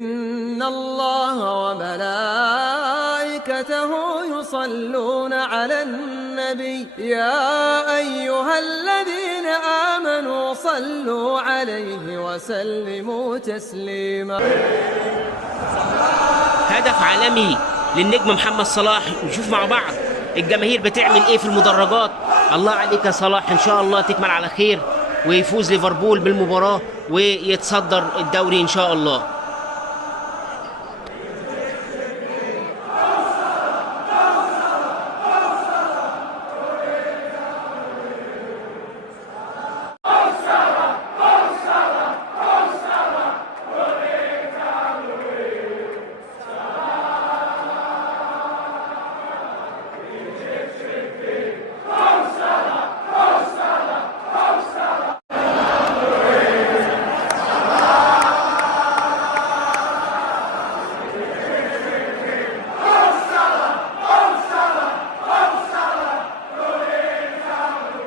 إن الله وملائكته يصلون على النبي يا أيها الذين آمنوا صلوا عليه وسلموا تسليما. هدف عالمي للنجم محمد صلاح. نشوف مع بعض الجماهير بتعمل ايه في المدرجات. الله عليك يا صلاح، ان شاء الله تكمل على خير ويفوز ليفربول بالمباراة ويتصدر الدوري ان شاء الله.